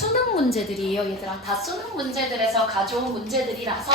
수능 문제들이에요, 얘들아. 다 수능 문제들에서 가져온 문제들이라서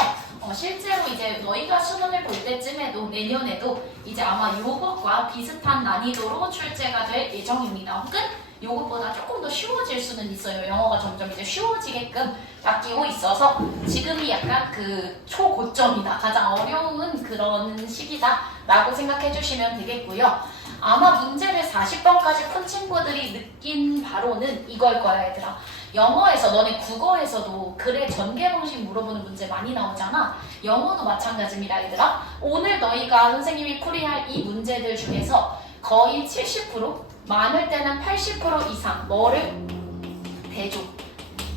실제로 이제 너희가 수능을 볼 때쯤에도 내년에도 이제 아마 요것과 비슷한 난이도로 출제가 될 예정입니다. 혹은 요것보다 조금 더 쉬워질 수는 있어요. 영어가 점점 이제 쉬워지게끔 바뀌고 있어서 지금이 약간 그 초고점이다. 가장 어려운 그런 시기다라고 생각해 주시면 되겠고요. 아마 문제를 40번까지 푼 친구들이 느낀 바로는 이걸 거야, 얘들아. 영어에서 너네 국어에서도 글의 전개 방식 물어보는 문제 많이 나오잖아. 영어도 마찬가지입니다, 얘들아. 오늘 너희가 선생님이 풀이할 이 문제들 중에서 거의 70%, 많을 때는 80% 이상 뭐를 대조,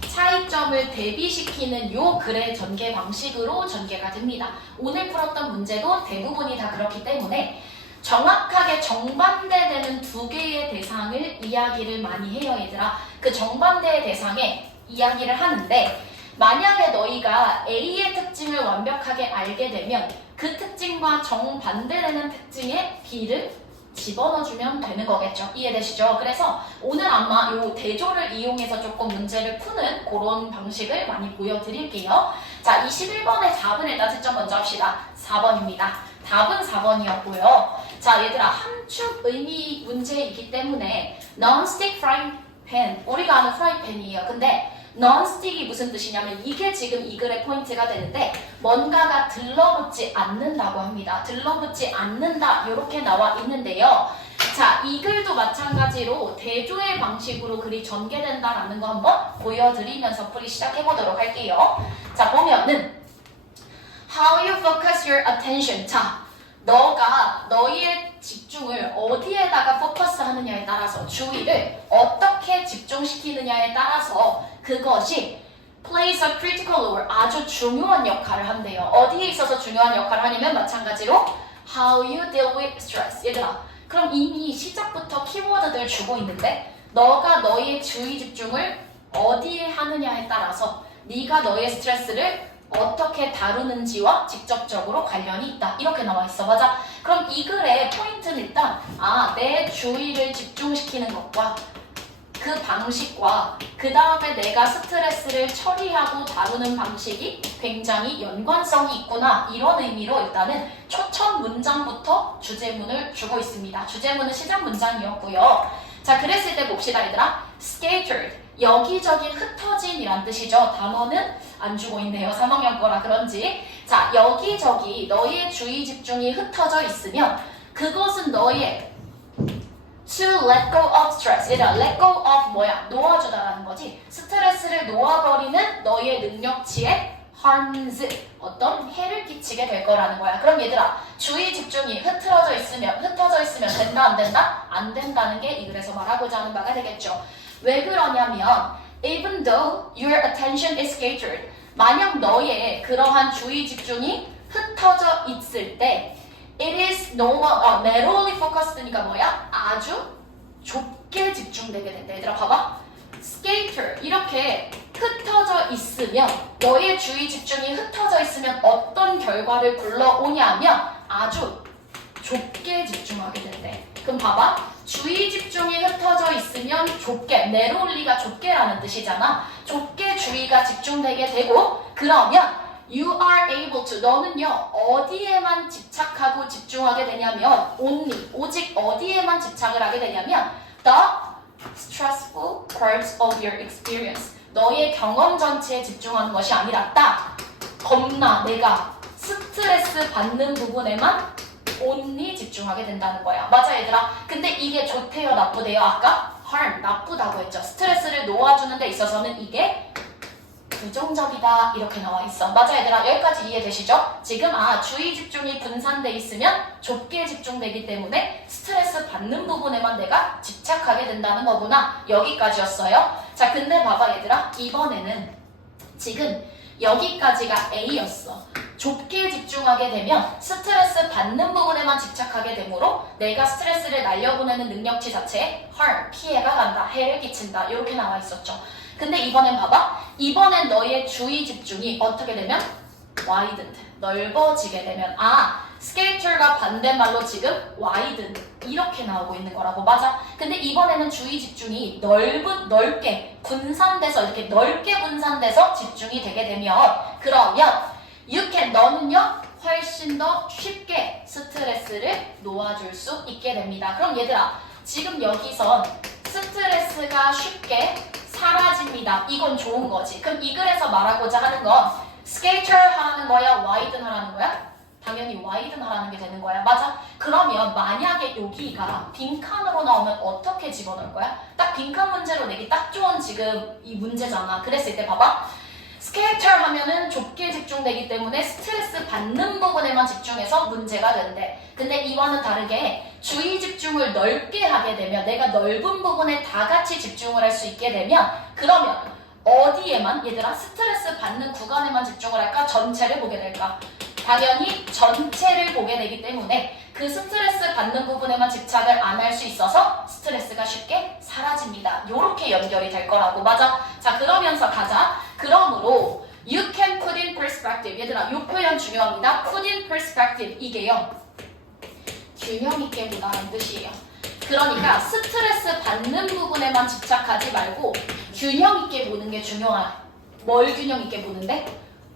차이점을 대비시키는 요 글의 전개 방식으로 전개가 됩니다. 오늘 풀었던 문제도 대부분이 다 그렇기 때문에 정확하게 정반대되는 두 개의 대상을 이야기를 많이 해요, 얘들아. 그 정반대의 대상에 이야기를 하는데 만약에 너희가 A의 특징을 완벽하게 알게 되면 그 특징과 정반대되는 특징의 B를 집어넣어주면 되는 거겠죠. 이해되시죠? 그래서 오늘 아마 요 대조를 이용해서 조금 문제를 푸는 그런 방식을 많이 보여드릴게요. 자, 21번의 답은 일단 채점 먼저 합시다. 4번입니다. 답은 4번이었고요. 자, 얘들아, 함축 의미 문제이기 때문에 non-stick frying pan, 우리가 아는 프라이팬이에요. 근데 non-stick이 무슨 뜻이냐면 이게 지금 이 글의 포인트가 되는데 뭔가가 들러붙지 않는다고 합니다. 들러붙지 않는다 이렇게 나와 있는데요. 자, 이 글도 마찬가지로 대조의 방식으로 글이 전개된다라는 거 한번 보여드리면서 풀이 시작해보도록 할게요. 자, 보면은 How you focus your attention. 자, 너가 너희의 집중을 어디에다가 포커스 하느냐에 따라서 주의를 어떻게 집중시키느냐에 따라서 그것이 plays a critical role, 아주 중요한 역할을 한대요. 어디에 있어서 중요한 역할을 하냐면 마찬가지로 how you deal with stress. 얘들아, 그럼 이미 시작부터 키워드들 주고 있는데 너가 너희의 주의 집중을 어디에 하느냐에 따라서 네가 너의 스트레스를 어떻게 다루는지와 직접적으로 관련이 있다. 이렇게 나와 있어. 맞아. 그럼 이 글의 포인트는 일단 내 주의를 집중시키는 것과 그 방식과 그 다음에 내가 스트레스를 처리하고 다루는 방식이 굉장히 연관성이 있구나. 이런 의미로 일단은 초첫 문장부터 주제문을 주고 있습니다. 주제문은 시작 문장이었고요. 자, 그랬을 때 봅시다, 얘들아. scattered, 여기저기 흩어진 이란 뜻이죠. 단어는 안 주고 있네요. 3학년 거라 그런지. 자, 여기저기 너희의 주의 집중이 흩어져 있으면 그것은 너희의 to let go of stress. 얘들아, let go of 뭐야? 놓아주다라는 거지. 스트레스를 놓아버리는 너희의 능력치에 harms, 어떤 해를 끼치게 될 거라는 거야. 그럼 얘들아, 주의 집중이 흩어져 있으면 된다, 안 된다? 안 된다는 게 이 글에서 말하고자 하는 바가 되겠죠. 왜 그러냐면 even though your attention is scattered, 만약 너의 그러한 주의 집중이 흩어져 있을 때 it is narrowly focused니까 뭐야? 아주 좁게 집중되게 된다. 얘들아, 봐봐. scatter, 이렇게 흩어져 있으면 너의 주의 집중이 ht어져 있으면 어떤 결과를 불러오냐면 아주 좁게 집중하게 된대. 그럼 봐봐. 주의 집중이 흩어져 있으면 좁게, narrowly가 좁게라는 뜻이잖아. 좁게 주의가 집중되게 되고 그러면 you are able to, 너는요 어디에만 집착하고 집중하게 되냐면 only, 오직 어디에만 집착을 하게 되냐면 the stressful parts of your experience, 너의 경험 전체에 집중하는 것이 아니라 딱 겁나 내가 스트레스 받는 부분에만 only 집중하게 된다는 거야. 맞아, 얘들아. 근데 이게 좋대요, 나쁘대요? 아까 harm, 나쁘다고 했죠. 스트레스를 놓아주는 데 있어서는 이게 부정적이다 이렇게 나와 있어. 맞아, 얘들아. 여기까지 이해되시죠? 지금 주의 집중이 분산돼 있으면 좁게 집중되기 때문에 스트레스 받는 부분에만 내가 집착하게 된다는 거구나. 여기까지였어요. 자, 근데 봐봐, 얘들아. 이번에는 지금 여기까지가 A였어. 좁게 집중하게 되면 스트레스 받는 부분에만 집착하게 되므로 내가 스트레스를 날려보내는 능력치 자체에 harm, 피해가 간다, 해를 끼친다 이렇게 나와 있었죠. 근데 이번엔 봐봐. 이번엔 너의 주의 집중이 어떻게 되면 widened, 넓어지게 되면 scatter가 반대말로 지금 widen, 이렇게 나오고 있는 거라고. 맞아? 근데 이번에는 주의 집중이 넓게 분산돼서 이렇게 넓게 분산돼서 집중이 되게 되면 그러면 너는요 훨씬 더 쉽게 스트레스를 놓아줄 수 있게 됩니다. 그럼 얘들아 지금 여기선 스트레스가 쉽게 사라집니다. 이건 좋은 거지. 그럼 이 글에서 말하고자 하는 건 스케이터 하라는 거야? 와이든 하라는 거야? 당연히 와이든 하라는 게 되는 거야. 맞아? 그러면 만약에 여기가 빈칸으로 나오면 어떻게 집어넣을 거야? 딱 빈칸 문제로 내기 딱 좋은 지금 이 문제잖아. 그랬을 때 봐봐. 스케이터 하면은 좁게 집중되기 때문에 스트레스 받는 부분에만 집중해서 문제가 된대. 근데 이와는 다르게 주의 집중을 넓게 하게 되면 내가 넓은 부분에 다 같이 집중을 할 수 있게 되면 그러면 어디에만 얘들아 스트레스 받는 구간에만 집중을 할까? 전체를 보게 될까? 당연히 전체를 보게 되기 때문에 그 스트레스 받는 부분에만 집착을 안 할 수 있어서 스트레스가 쉽게 사라집니다. 요렇게 연결이 될 거라고. 맞아? 자 그러면서 가자. 그러므로 you can put in perspective. 얘들아 요 표현 중요합니다. put in perspective 이게요 균형 있게 보다는 뜻이에요. 그러니까 스트레스 받는 부분에만 집착하지 말고 균형 있게 보는 게 중요해. 뭘 균형 있게 보는데?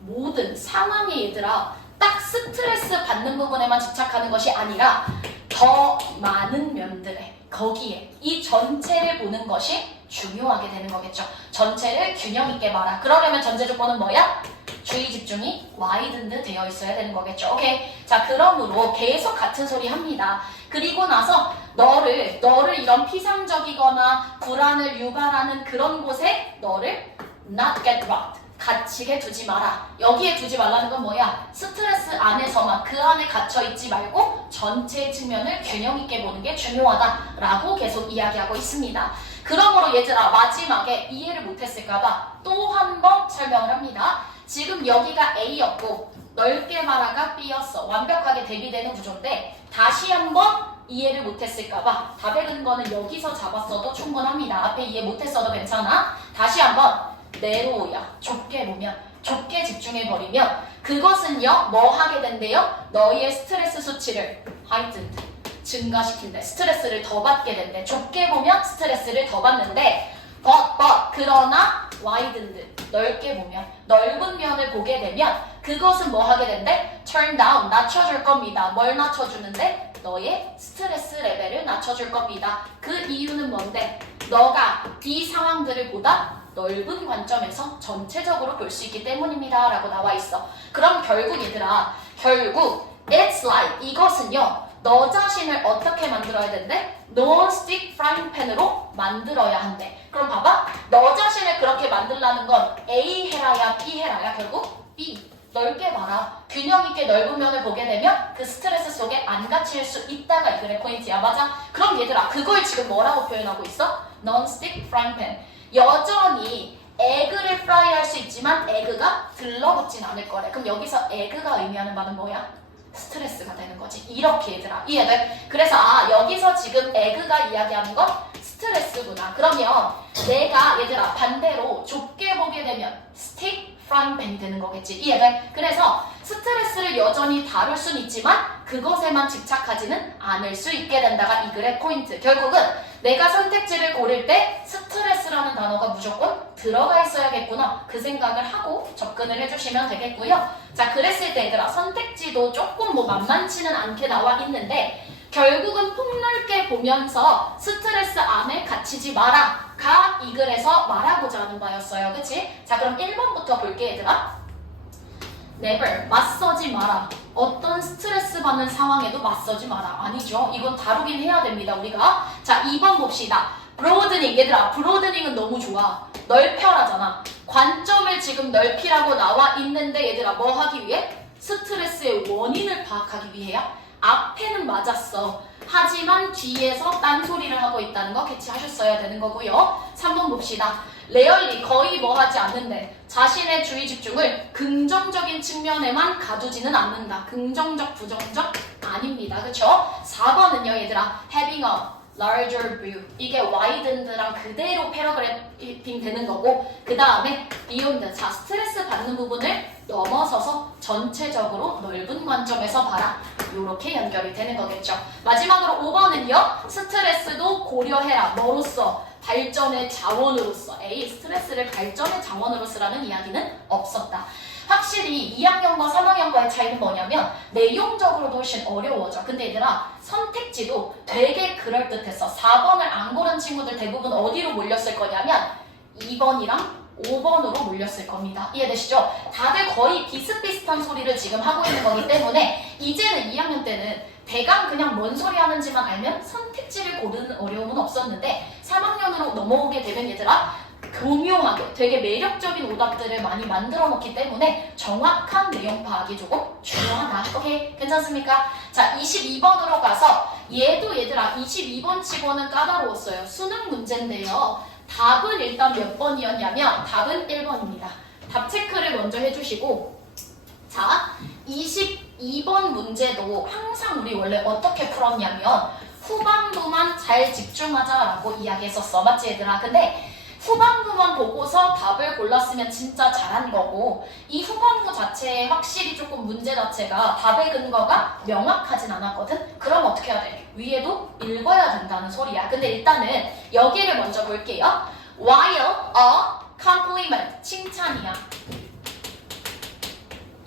모든 상황에 얘들아 딱 스트레스 받는 부분에만 집착하는 것이 아니라 더 많은 면들에 거기에 이 전체를 보는 것이 중요하게 되는 거겠죠. 전체를 균형 있게 봐라. 그러려면 전제 조건은 뭐야? 주의 집중이 와이든드 되어 있어야 되는 거겠죠. 오케이. 자 그러므로 계속 같은 소리 합니다. 그리고 나서 너를 이런 피상적이거나 불안을 유발하는 그런 곳에 너를 not get rocked. 갇히게 두지 마라. 여기에 두지 말라는 건 뭐야? 스트레스 안에서만 그 안에 갇혀 있지 말고 전체 측면을 균형 있게 보는 게 중요하다라고 계속 이야기하고 있습니다. 그러므로 얘들아 마지막에 이해를 못했을까봐 또 한 번 설명을 합니다. 지금 여기가 A였고 넓게 말아가 B였어. 완벽하게 대비되는 구조인데 다시 한번 이해를 못했을까봐 답의 근거는 여기서 잡았어도 충분합니다. 앞에 이해 못했어도 괜찮아. 다시 한번 내로우야. 좁게 보면 좁게 집중해버리면 그것은요 뭐 하게 된대요? 너희의 스트레스 수치를 heightened 증가시킨대. 스트레스를 더 받게 된대. 좁게 보면 스트레스를 더 받는데 but 그러나 widened 넓게 보면 넓은 면을 보게 되면 그것은 뭐 하게 된대? turn down 낮춰줄 겁니다. 뭘 낮춰주는데? 너의 스트레스 레벨을 낮춰줄 겁니다. 그 이유는 뭔데? 너가 이 상황들을 보다 넓은 관점에서 전체적으로 볼 수 있기 때문입니다. 라고 나와 있어. 그럼 결국 얘들아 결국 it's like 이것은요 너 자신을 어떻게 만들어야 된대? non-stick frying pan으로 만들어야 한대. 그럼 봐봐 너 자신을 그렇게 만들라는 건 A 해라야 B 해라야? 결국 B 넓게 봐라. 균형 있게 넓은 면을 보게 되면 그 스트레스 속에 안 갇힐 수 있다가 이 글의 포인트야. 맞아? 그럼 얘들아 그걸 지금 뭐라고 표현하고 있어? non-stick frying pan. 여전히 에그를 프라이 할 수 있지만 에그가 들러붙진 않을 거래. 그럼 여기서 에그가 의미하는 바는 뭐야? 스트레스가 되는 거지. 이렇게 얘들아 이해돼? 그래서 여기서 지금 에그가 이야기하는 건 스트레스구나. 그러면 내가 얘들아 반대로 좁게 보게 되면 스틱 프라잉 팬이 되는 거겠지. 이해돼? 그래서 스트레스를 여전히 다룰 순 있지만 그것에만 집착하지는 않을 수 있게 된다가 이 글의 포인트. 결국은 내가 선택지를 고를 때 스트레스라는 단어가 무조건 들어가 있어야겠구나. 그 생각을 하고 접근을 해주시면 되겠고요. 자, 그랬을 때 얘들아 선택지도 조금 만만치는 않게 나와 있는데 결국은 폭넓게 보면서 스트레스 안에 갇히지 마라 가 이 글에서 말하고자 하는 바였어요. 그치? 자, 그럼 1번부터 볼게 얘들아. never 맞서지 마라. 어떤 스트레스 받는 상황에도 맞서지 마라. 아니죠. 이건 다루긴 해야 됩니다. 우리가. 자, 2번 봅시다. broadening. 얘들아 broadening은 너무 좋아. 넓혀라잖아. 관점을 지금 넓히라고 나와 있는데 얘들아 뭐 하기 위해? 스트레스의 원인을 파악하기 위해야? 앞에는 맞았어. 하지만 뒤에서 딴소리를 하고 있다는 거 캐치하셨어야 되는 거고요. 3번 봅시다. 레얼리 거의 뭐 하지 않는데 자신의 주의 집중을 긍정적인 측면에만 가두지는 않는다. 긍정적, 부정적 아닙니다. 그쵸? 4번은요 얘들아 having a larger view. 이게 widened랑 그대로 패러그래핑 되는 거고 그 다음에 beyond. 자, 스트레스 받는 부분을 넘어서서 전체적으로 넓은 관점에서 봐라. 이렇게 연결이 되는 거겠죠. 마지막으로 5번은요. 스트레스도 고려해라. 뭐로써? 발전의 자원으로서. 에이, 스트레스를 발전의 자원으로 쓰라는 이야기는 없었다. 확실히 2학년과 3학년과의 차이는 뭐냐면 내용적으로도 훨씬 어려워져. 근데 얘들아, 선택지도 되게 그럴듯했어. 4번을 안 고른 친구들 대부분 어디로 몰렸을 거냐면 2번이랑 5번으로 몰렸을 겁니다. 이해되시죠? 다들 거의 비슷비슷한 소리를 지금 하고 있는 거기 때문에 이제는 2학년 때는 대강 그냥 뭔 소리 하는지만 알면 선택지를 고르는 어려움은 없었는데 3학년으로 넘어오게 되면 얘들아 교묘하게 되게 매력적인 오답들을 많이 만들어 놓기 때문에 정확한 내용 파악이 조금 중요하다. 오케이? 괜찮습니까? 자, 22번으로 가서 얘도 얘들아 22번 치고는 까다로웠어요. 수능 문제인데요. 답은 일단 몇 번이었냐면 답은 1번입니다. 답 체크를 먼저 해주시고 자, 22번 문제도 항상 우리 원래 어떻게 풀었냐면 후반부만 잘 집중하자라고 이야기했었어. 맞지 얘들아? 근데 후반부만 보고서 답을 골랐으면 진짜 잘한 거고 이 후반부 자체에 확실히 조금 문제 자체가 답의 근거가 명확하진 않았거든? 그럼 어떻게 해야 돼? 위에도 읽어야 된다는 소리야. 근데 일단은 여기를 먼저 볼게요. While a compliment, 칭찬이야.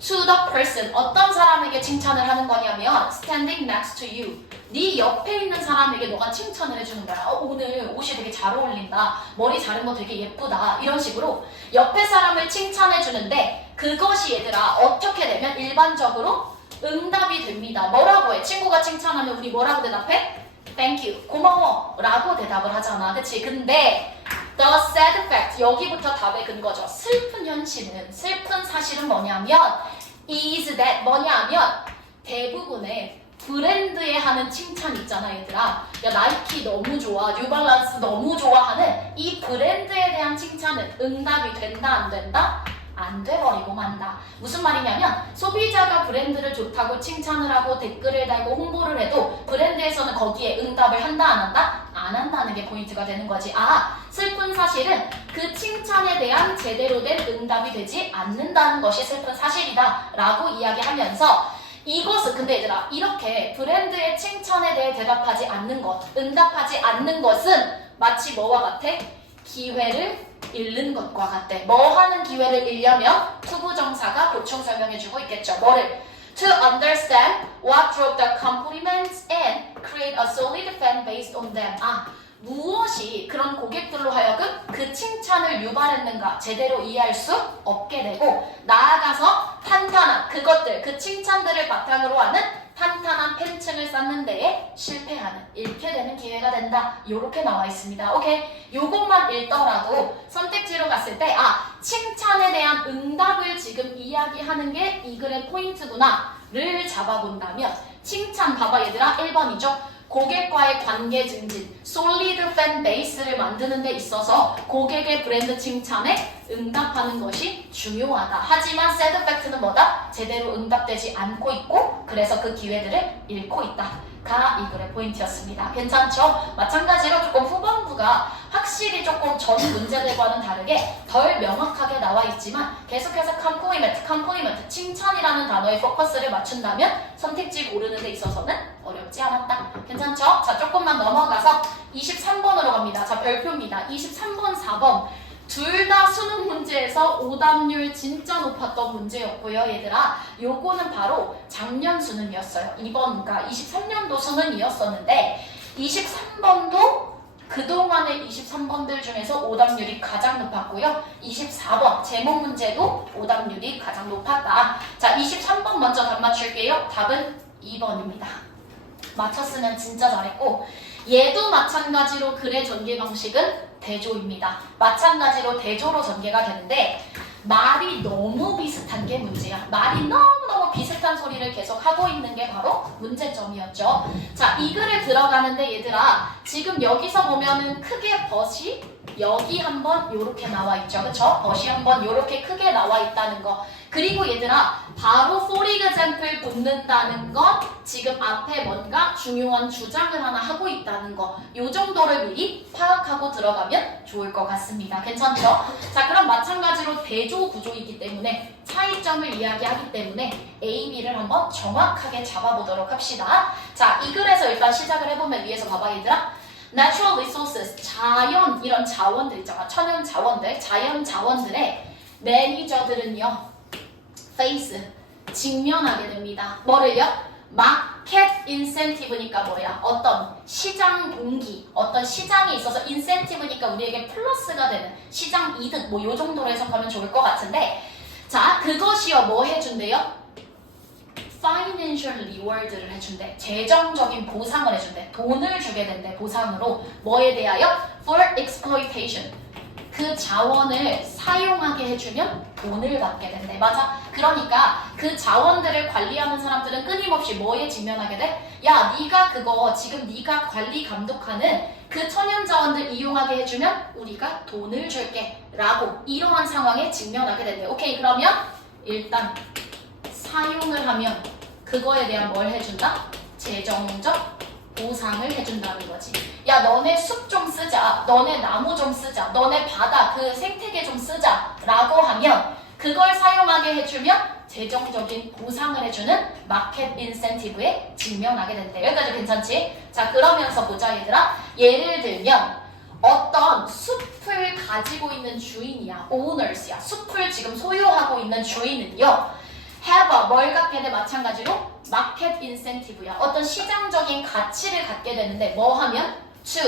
To the person, 어떤 사람에게 칭찬을 하는 거냐면 standing next to you. 네 옆에 있는 사람에게 너가 칭찬을 해주는 거야. 오늘 옷이 되게 잘 어울린다. 머리 자른 거 되게 예쁘다. 이런 식으로 옆에 사람을 칭찬해 주는데 그것이 얘들아 어떻게 되면 일반적으로 응답이 됩니다. 뭐라고 해? 친구가 칭찬하면 우리 뭐라고 대답해? Thank you. 고마워. 라고 대답을 하잖아. 그치? 근데 the sad fact, 여기부터 답의 근거죠. 슬픈 현실은, 슬픈 사실은 뭐냐면 is that 뭐냐면 대부분의 브랜드에 하는 칭찬 있잖아 얘들아. 야 나이키 너무 좋아, 뉴발란스 너무 좋아하는 이 브랜드에 대한 칭찬은 응답이 된다 안 된다? 안 돼버리고 만다. 무슨 말이냐면 소비자가 브랜드를 좋다고 칭찬을 하고 댓글을 달고 홍보를 해도 브랜드에서는 거기에 응답을 한다 안 한다? 안 한다는 게 포인트가 되는 거지. 아, 슬픈 사실은 그 칭찬에 대한 제대로 된 응답이 되지 않는다는 것이 슬픈 사실이다 라고 이야기하면서 이것은 근데 얘들아 이렇게 브랜드의 칭찬에 대해 대답하지 않는 것, 응답하지 않는 것은 마치 뭐와 같아? 기회를 잃는 것과 같대. 뭐 하는 기회를 잃려면 투부정사가 보충 설명해주고 있겠죠. 뭐를? To understand what drove the compliments and create a solid fan based on them. 아, 무엇이 그런 고객들로 하여금 그 칭찬을 유발했는가 제대로 이해할 수 없게 되고 나아가서 탄탄한 그것들, 그 칭찬들을 바탕으로 하는 탄탄한 팬층을 쌓는 데에 실패하는, 잃게 되는 기회가 된다. 요렇게 나와 있습니다. 오케이? 요것만 읽더라도 선택지로 갔을 때 아, 칭찬에 대한 응답을 지금 이야기하는 게 이 글의 포인트구나 를 잡아본다면 칭찬 봐봐 얘들아 1번이죠. 고객과의 관계 증진, solid fan base를 만드는 데 있어서 고객의 브랜드 칭찬에 응답하는 것이 중요하다. 하지만 sad fact는 뭐다? 제대로 응답되지 않고 있고 그래서 그 기회들을 잃고 있다. 가 이 글의 포인트였습니다. 괜찮죠? 마찬가지로 조금 후반부가 확실히 조금 전 문제들과는 다르게 덜 명확하게 나와 있지만 계속해서 compliment, 칭찬이라는 단어에 포커스를 맞춘다면 선택지 고르는 데 있어서는 어렵지 않았다. 괜찮죠? 자, 조금만 넘어가서 23번으로 갑니다. 자, 별표입니다. 23번, 4번. 둘 다 수능 문제에서 오답률 진짜 높았던 문제였고요. 얘들아, 요거는 바로 작년 수능이었어요. 이번, 그러니까 23년도 수능이었었는데 23번도 그동안의 23번들 중에서 오답률이 가장 높았고요. 24번 제목 문제도 오답률이 가장 높았다. 자, 23번 먼저 답 맞출게요. 답은 2번입니다. 맞췄으면 진짜 잘했고 얘도 마찬가지로 글의 전개 방식은 대조입니다. 마찬가지로 대조로 전개가 되는데 말이 너무 비슷한 게 문제야. 말이 너무너무 비슷한 소리를 계속 하고 있는 게 바로 문제점이었죠. 자, 이 글에 들어가는데 얘들아 지금 여기서 보면은 크게 벗이 여기 한번 요렇게 나와 있죠. 그쵸? 벗이 한번 요렇게 크게 나와 있다는 거. 그리고 얘들아 바로 for example 붙는다는 건 지금 앞에 뭔가 중요한 주장을 하나 하고 있다는 거. 요 정도를 미리 파악하고 들어가면 좋을 것 같습니다. 괜찮죠? 자, 그럼 마찬가지로 대조 구조이기 때문에 차이점을 이야기하기 때문에 A, B를 한번 정확하게 잡아보도록 합시다. 자, 이 글에서 일단 시작을 해보면 위에서 봐봐 얘들아. Natural resources, 자연 이런 자원들 있잖아. 천연 자원들, 자연 자원들의 매니저들은요. face, 직면하게 됩니다. 뭐를요? 마켓 인센티브니까 뭐야? 어떤 시장 동기, 어떤 시장이 있어서 인센티브니까 우리에게 플러스가 되는 시장 이득 뭐 요 정도로 해석하면 좋을 것 같은데 자, 그것이요 뭐 해준대요? Financial reward를 해준대. 재정적인 보상을 해준대. 돈을 주게 된대. 보상으로 뭐에 대하여? For exploitation. 그 자원을 사용하게 해주면 돈을 받게 된대. 맞아? 그러니까 그 자원들을 관리하는 사람들은 끊임없이 뭐에 직면하게 돼? 야, 네가 그거 지금 네가 관리 감독하는 그 천연 자원들 이용하게 해주면 우리가 돈을 줄게 라고 이러한 상황에 직면하게 된대. 오케이, 그러면 일단 사용을 하면 그거에 대한 뭘 해준다? 재정적 보상을 해준다는 거지. 야, 너네 숲 좀 쓰자, 너네 나무 좀 쓰자, 너네 바다 그 생태계 좀 쓰자 라고 하면 그걸 사용하게 해주면 재정적인 보상을 해주는 마켓 인센티브에 직면하게 된대. 여기까지 괜찮지? 자, 그러면서 보자 얘들아. 예를 들면 어떤 숲을 가지고 있는 주인이야, owners야. 숲을 지금 소유하고 있는 주인은요 have a, 뭘 갖게 돼? 마찬가지로 마켓 인센티브야. 어떤 시장적인 가치를 갖게 되는데 뭐 하면? to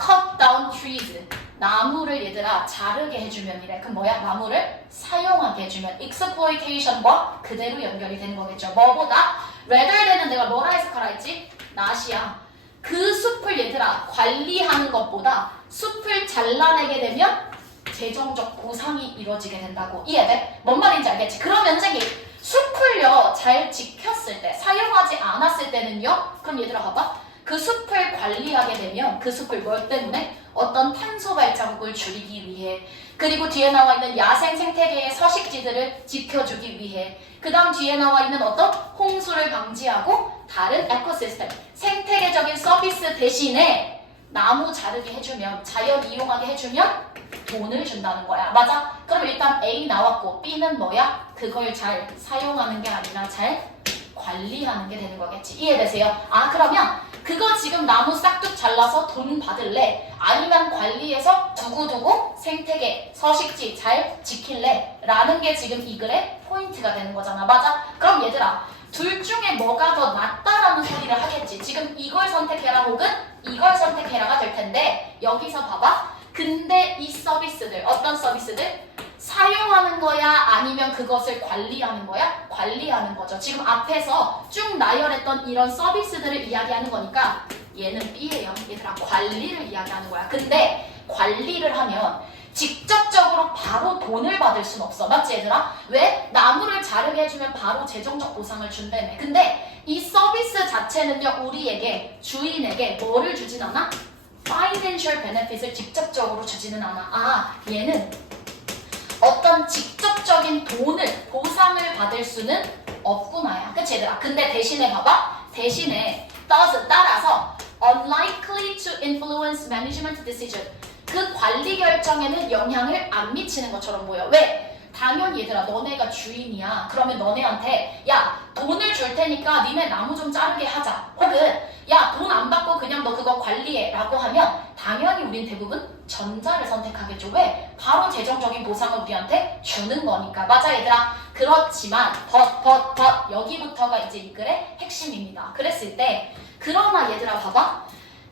cut down trees. 나무를 얘들아 자르게 해주면 이래. 그럼 뭐야? 나무를 사용하게 해주면 exploitation과 그대로 연결이 되는 거겠죠. 뭐보다? rather than은 내가 뭐라 해석하라 했지? not이야. 그 숲을 얘들아 관리하는 것보다 숲을 잘라내게 되면 재정적 보상이 이루어지게 된다고. 이해돼? 뭔 말인지 알겠지? 그러면 선생님 숲을요 잘 지켰을 때, 사용하지 않았을 때는요, 그럼 얘들아 봐봐. 그 숲을 관리하게 되면 그 숲을 뭘 때문에? 어떤 탄소 발자국을 줄이기 위해, 그리고 뒤에 나와 있는 야생 생태계의 서식지들을 지켜주기 위해, 그 다음 뒤에 나와 있는 어떤 홍수를 방지하고 다른 에코시스템, 생태계적인 서비스 대신에 나무 자르게 해주면, 자연 이용하게 해주면 돈을 준다는 거야. 맞아? 그럼 일단 A 나왔고 B는 뭐야? 그걸 잘 사용하는 게 아니라 잘 관리하는 게 되는 거겠지. 이해되세요? 아, 그러면 그거 지금 나무 싹둑 잘라서 돈 받을래? 아니면 관리해서 두고두고 생태계, 서식지 잘 지킬래? 라는 게 지금 이 글의 포인트가 되는 거잖아. 맞아? 그럼 얘들아 둘 중에 뭐가 더 낫다라는 소리를 하겠지. 지금 이걸 선택해라 혹은 이걸 선택해라가 될 텐데 여기서 봐봐. 근데 이 서비스들, 어떤 서비스들? 사용하는 거야? 아니면 그것을 관리하는 거야? 관리하는 거죠. 지금 앞에서 쭉 나열했던 이런 서비스들을 이야기하는 거니까 얘는 B예요. 얘들아 관리를 이야기하는 거야. 근데 관리를 하면 직접적으로 바로 돈을 받을 순 없어. 맞지 얘들아? 왜? 나무를 자르게 해주면 바로 재정적 보상을 준다며. 근데 이 서비스 자체는요 우리에게, 주인에게 뭐를 주진 않아? Financial benefit을 직접적으로 주지는 않아. 아, 얘는 어떤 직접적인 돈을, 보상을 받을 수는 없구나야. 그치 얘들아? 근데 대신에 봐봐. 대신에 does, 따라서 unlikely to influence management decision. 그 관리 결정에는 영향을 안 미치는 것처럼 보여. 왜? 당연히 얘들아 너네가 주인이야. 그러면 너네한테 야 돈을 줄 테니까 니네 나무 좀 자르게 하자. 혹은 야 돈 안 받고 그냥 너 그거 관리해 라고 하면 당연히 우린 대부분 전자를 선택하겠죠. 왜? 바로 재정적인 보상을 우리한테 주는 거니까. 맞아 얘들아? 그렇지만 but 여기부터가 이제 이 글의 핵심입니다. 그랬을 때 그러나 얘들아 봐봐.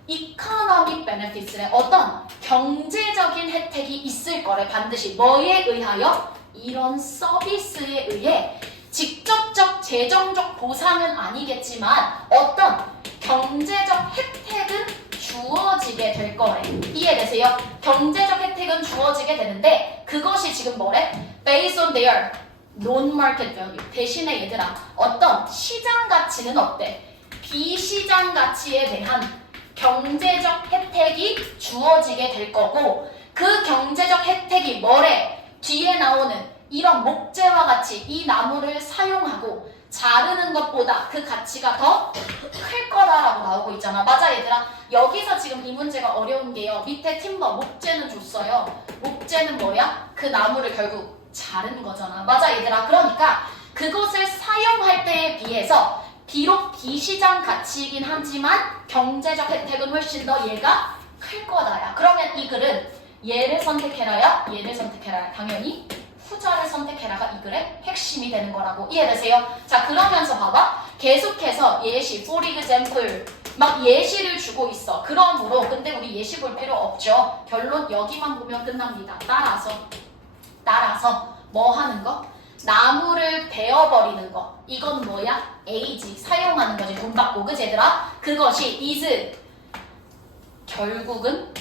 economic benefits의 어떤 경제적인 혜택이 있을 거래. 반드시 뭐에 의하여? 이런 서비스에 의해 직접적 재정적 보상은 아니겠지만 어떤 경제적 혜택은 주어지게 될 거래. 이해되세요? 경제적 혜택은 주어지게 되는데 그것이 지금 뭐래? Based on their non-market value. 대신에 얘들아 어떤 시장 가치는 어때? 비시장 가치에 대한 경제적 혜택이 주어지게 될 거고 그 경제적 혜택이 뭐래? 뒤에 나오는 이런 목재와 같이 이 나무를 사용하고 자르는 것보다 그 가치가 더 클 거다라고 나오고 있잖아. 맞아 얘들아? 여기서 지금 이 문제가 어려운 게요. 밑에 팀버 목재는 줬어요. 목재는 뭐야? 그 나무를 결국 자른 거잖아. 맞아 얘들아. 그러니까 그것을 사용할 때에 비해서 비록 비시장 가치이긴 하지만 경제적 혜택은 훨씬 더 얘가 클 거다야. 그러면 이 글은 얘를 선택해라야 얘를 선택해라야 당연히 후자를 선택해라가 이 글의 핵심이 되는 거라고. 이해되세요? 자 그러면서 봐봐. 계속해서 예시 for example 막 예시를 주고 있어. 그러므로 근데 우리 예시 볼 필요 없죠. 결론 여기만 보면 끝납니다. 따라서 뭐 하는 거? 나무를 베어버리는 거. 이건 뭐야? A지. 사용하는 거지. 돈 받고. 그치 얘들아? 그것이 is 결국은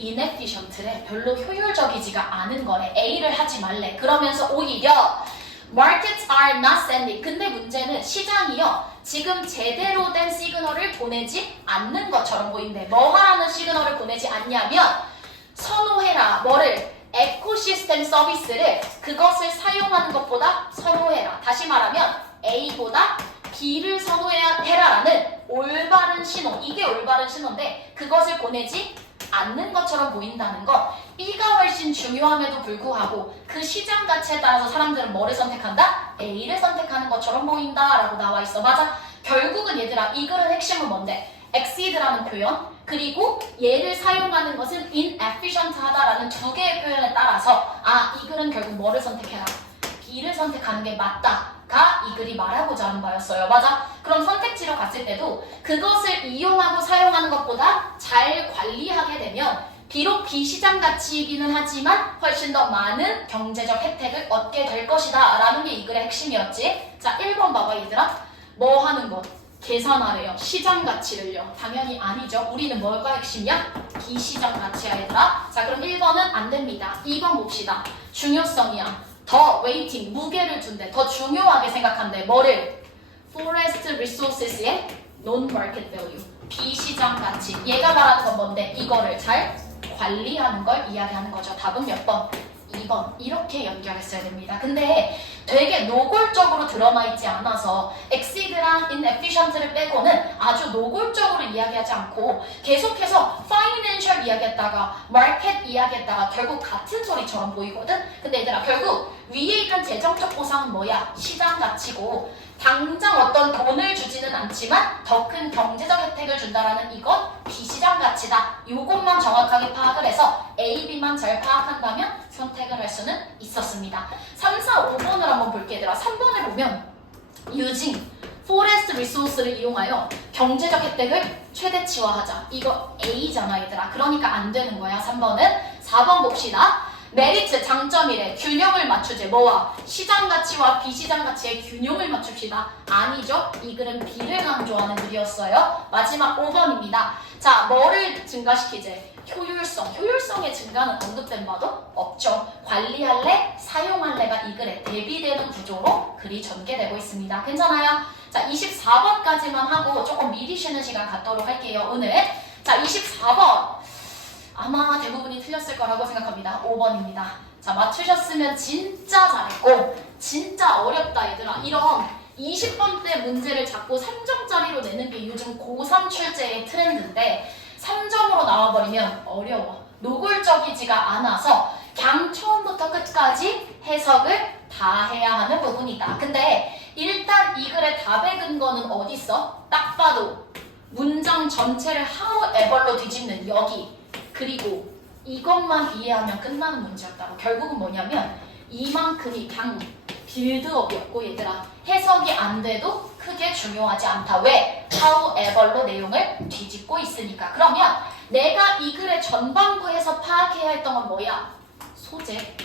inefficient래. 별로 효율적이지가 않은 거래. A를 하지 말래. 그러면서 오히려 markets are not sending. 근데 문제는 시장이요. 지금 제대로 된 시그널을 보내지 않는 것처럼 보인대. 뭐 하라는 시그널을 보내지 않냐면 선호해라. 뭐를? 에코시스템 서비스를 그것을 사용하는 것보다 선호해라. 다시 말하면 A보다 B를 선호해라라는 올바른 신호. 이게 올바른 신호인데 그것을 보내지 않는 것처럼 보인다는 것. B가 훨씬 중요함에도 불구하고 그 시장 가치에 따라서 사람들은 뭐를 선택한다? A를 선택하는 것처럼 보인다라고 나와 있어. 맞아? 결국은 얘들아 이 글은 핵심은 뭔데? exceed라는 표현 그리고 얘를 사용하는 것은 inefficient 하다라는 두 개의 표현에 따라서 이 글은 결국 뭐를 선택해라? B를 선택하는 게 맞다가 이 글이 말하고자 하는 바였어요. 맞아? 그럼 선택지로 갔을 때도 그것을 이용하고 사용하는 것보다 잘 관리하게 되면 비록 비시장 가치이기는 하지만 훨씬 더 많은 경제적 혜택을 얻게 될 것이다 라는 게 이 글의 핵심이었지. 자 1번 봐봐 얘들아. 뭐 하는 것? 계산하래요. 시장 가치를요. 당연히 아니죠. 우리는 뭘까 핵심이야? 비시장 가치야 얘들아. 자 그럼 1번은 안 됩니다. 2번 봅시다. 중요성이야. 더 웨이팅, 무게를 둔대. 더 중요하게 생각한대. 뭐를? forest resources의 non-market value. 비시장 가치. 얘가 말하는 건 뭔데? 이거를 잘 관리하는 걸 이야기하는 거죠. 답은 몇 번? 2번. 이렇게 연결했어야 됩니다. 근데 되게 노골적으로 드러나 있지 않아서 exceed랑 inefficient를 빼고는 아주 노골적으로 이야기하지 않고 계속해서 financial 이야기했다가 market 이야기했다가 결국 같은 소리처럼 보이거든? 근데 얘들아 결국 위에 있는 재정적 보상은 뭐야? 시장 가치고 당장 어떤 돈을 주지는 않지만 더 큰 경제적 혜택을 준다라는 이건 비시장 가치다. 이것만 정확하게 파악을 해서 A, B만 잘 파악한다면 선택을 할 수는 있었습니다. 3, 4, 5번을 한번 볼게 얘들아. 3번을 보면 using forest resource를 이용하여 경제적 혜택을 최대치화하자. 이거 A잖아 얘들아. 그러니까 안 되는 거야 3번은. 4번 봅시다. 메리트 장점이래. 균형을 맞추지. 뭐와? 시장 가치와 비시장 가치의 균형을 맞춥시다. 아니죠. 이 글은 B를 강조하는 글이었어요. 마지막 5번입니다. 자, 뭐를 증가시키지? 효율성. 효율성의 증가는 언급된 바도 없죠. 관리할래, 사용할래가 이 글에 대비되는 구조로 글이 전개되고 있습니다. 괜찮아요? 자, 24번까지만 하고 조금 미리 쉬는 시간 갖도록 할게요. 오늘. 자, 24번. 아마 대부분이 틀렸을 거라고 생각합니다. 5번입니다. 자, 맞추셨으면 진짜 잘했고 진짜 어렵다 얘들아. 이런 20번대 문제를 자꾸 3점짜리로 내는 게 요즘 고3 출제의 트렌드인데 3점으로 나와버리면 어려워. 노골적이지가 않아서 그냥 처음부터 끝까지 해석을 다 해야 하는 부분이다. 근데 일단 이 글의 답의 근거는 어디 있어? 딱 봐도 문장 전체를 however로 뒤집는 여기. 그리고 이것만 이해하면 끝나는 문제였다고. 결국은 뭐냐면 이만큼이 그냥 빌드업이었고 얘들아 해석이 안 돼도 크게 중요하지 않다. 왜? however로 내용을 뒤집고 있으니까. 그러면 내가 이 글의 전반부에서 파악해야 했던 건 뭐야? 소재.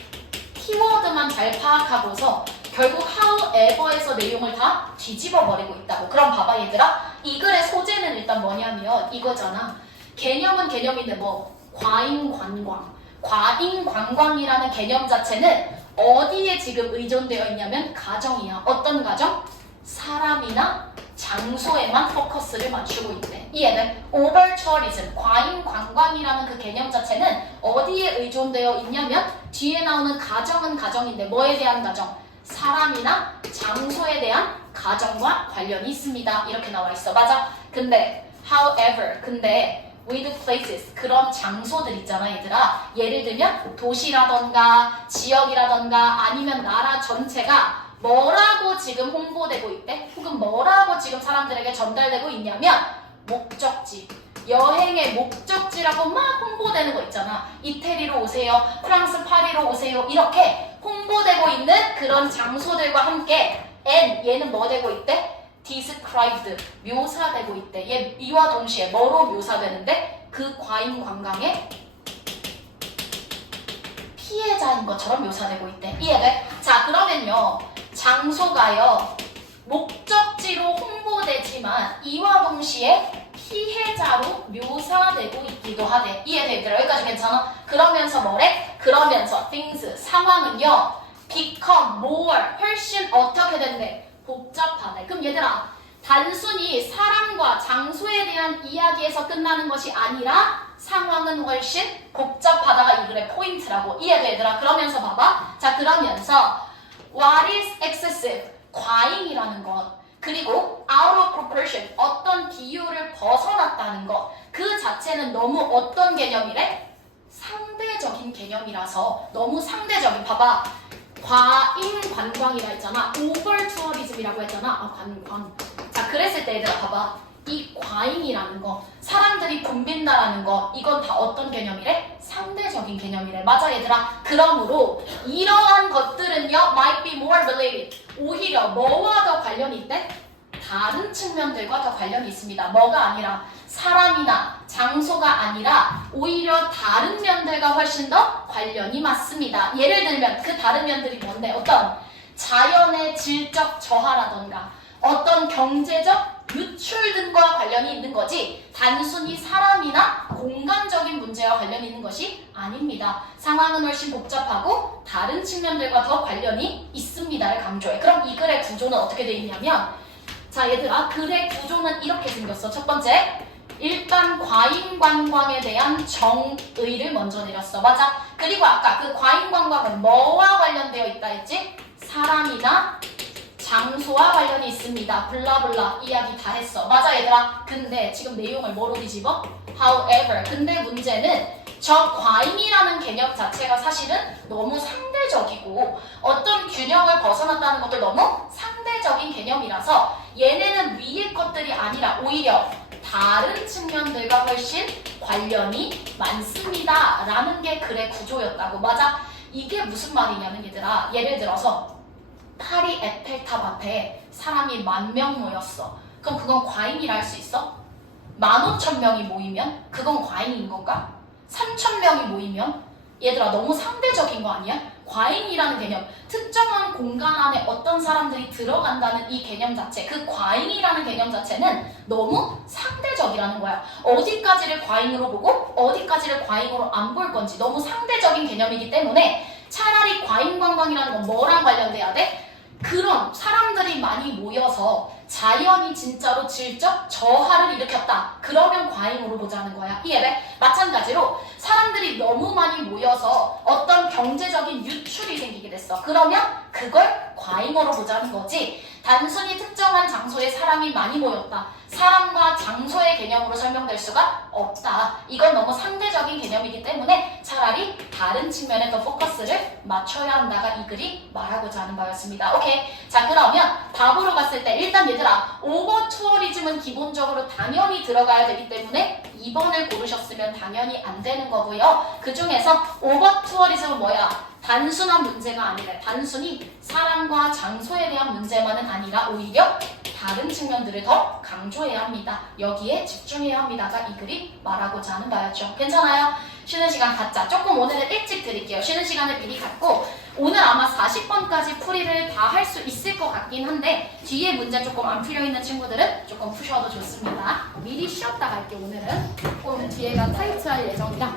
키워드만 잘 파악하고서 결국 however에서 내용을 다 뒤집어 버리고 있다고. 그럼 봐봐 얘들아. 이 글의 소재는 일단 뭐냐면 이거잖아. 개념은 개념인데 뭐 과잉관광. 과잉관광이라는 개념 자체는 어디에 지금 의존되어 있냐면 가정이야. 어떤 가정? 사람이나 장소에만 포커스를 맞추고 있대. 이해돼? 오버처리즘, 과잉관광이라는 그 개념 자체는 어디에 의존되어 있냐면 뒤에 나오는 가정은 가정인데 뭐에 대한 가정? 사람이나 장소에 대한 가정과 관련이 있습니다. 이렇게 나와 있어. 맞아? 근데 however, 근데 with places 그런 장소들 있잖아 얘들아. 예를 들면 도시라던가 지역이라던가 아니면 나라 전체가 뭐라고 지금 홍보되고 있대? 혹은 뭐라고 지금 사람들에게 전달되고 있냐면 목적지. 여행의 목적지라고 막 홍보되는 거 있잖아. 이태리로 오세요. 프랑스 파리로 오세요. 이렇게 홍보되고 있는 그런 장소들과 함께 and 얘는 뭐 되고 있대? described 묘사되고 있대. 얘 이와 동시에 뭐로 묘사되는데? 그 과잉 관광의 피해자인 것처럼 묘사되고 있대. 이해돼? 자 그러면요. 장소가요. 목적지로 홍보되지만 이와 동시에 피해자로 묘사되고 있기도 하대. 이해돼? 얘들아 여기까지 괜찮아? 그러면서 뭐래? 그러면서 things 상황은요. become more 훨씬 어떻게 된대? 복잡하대. 그럼 얘들아 단순히 사람과 장소에 대한 이야기에서 끝나는 것이 아니라 상황은 훨씬 복잡하다가 이 글의 포인트라고. 이해돼 얘들아? 그러면서 봐봐. 자 그러면서 what is excessive 과잉이라는 것 그리고 out of proportion 어떤 비율을 벗어났다는 것 그 자체는 너무 어떤 개념이래? 상대적인 개념이라서 너무 상대적인. 봐봐 과잉 관광이라 했잖아. 오버 투어리즘이라고 했잖아. 아 관광. 자 그랬을 때 얘들아 봐봐. 이 과잉이라는 거 사람들이 붐빈다라는 거 이건 다 어떤 개념이래? 상대적인 개념이래. 맞아 얘들아? 그러므로 이러한 것들은요 might be more related 오히려 뭐와 더 관련이 있대? 다른 측면들과 더 관련이 있습니다. 뭐가 아니라 사람이나 장소가 아니라 오히려 다른 면들과 훨씬 더 관련이 많습니다. 예를 들면 그 다른 면들이 뭔데? 어떤 자연의 질적 저하라던가 어떤 경제적 유출 등과 관련이 있는 거지 단순히 사람이나 공간적인 문제와 관련이 있는 것이 아닙니다. 상황은 훨씬 복잡하고 다른 측면들과 더 관련이 있습니다를 강조해. 그럼 이 글의 구조는 어떻게 되어 있냐면 자 얘들아 글의 구조는 이렇게 생겼어. 첫 번째 일단 과잉 관광에 대한 정의를 먼저 내렸어. 맞아? 그리고 아까 그 과잉 관광은 뭐와 관련되어 있다 했지? 사람이나 장소와 관련이 있습니다. 블라블라 이야기 다 했어. 맞아 얘들아? 근데 지금 내용을 뭐로 뒤집어? However 근데 문제는 저 과잉이라는 개념 자체가 사실은 너무 상대적이고 어떤 균형을 벗어났다는 것도 너무 상대적인 개념이라서 얘네는 위의 것들이 아니라 오히려 다른 측면들과 훨씬 관련이 많습니다 라는 게 글의 구조였다고. 맞아? 이게 무슨 말이냐면 얘들아 예를 들어서 파리 에펠탑 앞에 사람이 10,000명 모였어. 그럼 그건 과잉이라 할 수 있어? 15,000명이 모이면 그건 과잉인 건가? 3,000명이 모이면? 얘들아 너무 상대적인 거 아니야? 과잉이라는 개념 특정한 공간 안에 어떤 사람들이 들어간다는 이 개념 자체 그 과잉이라는 개념 자체는 너무 상대적이라는 거야. 어디까지를 과잉으로 보고 어디까지를 과잉으로 안 볼 건지 너무 상대적인 개념이기 때문에 차라리 과잉관광이라는 건 뭐랑 관련돼야 돼? 그런 사람들이 많이 모여서 자연이 진짜로 질적 저하를 일으켰다. 그러면 과잉으로 보자는 거야. 이해돼? 마찬가지로 사람들이 너무 많이 모여서 어떤 경제적인 유출이 생기게 됐어. 그러면 그걸 과잉으로 보자는 거지. 단순히 특정한 장소에 사람이 많이 모였다. 사람과 장소의 개념으로 설명될 수가 없다. 이건 너무 상대적인 개념이기 때문에 차라리 다른 측면에 더 포커스를 맞춰야 한다가 이 글이 말하고자 하는 바였습니다. 오케이. 자 그러면 답으로 갔을 때 일단 얘들아 오버 투어리즘은 기본적으로 당연히 들어가야 되기 때문에 2번을 고르셨으면 당연히 안 되는 거고요. 그 중에서 오버 투어리즘은 뭐야? 단순한 문제가 아니라 단순히 사람과 장소에 대한 문제만은 아니라 오히려 다른 측면들을 더 강조해야 합니다. 여기에 집중해야 합니다가 이 글이 말하고자 하는 바였죠. 괜찮아요? 쉬는 시간 갖자. 조금 오늘은 일찍 드릴게요. 쉬는 시간을 미리 갖고 오늘 아마 40번까지 풀이를 다 할 수 있을 것 같긴 한데 뒤에 문제 조금 안 풀려 있는 친구들은 조금 푸셔도 좋습니다. 미리 쉬었다 갈게요. 오늘은 뒤에가 타이트할 예정이라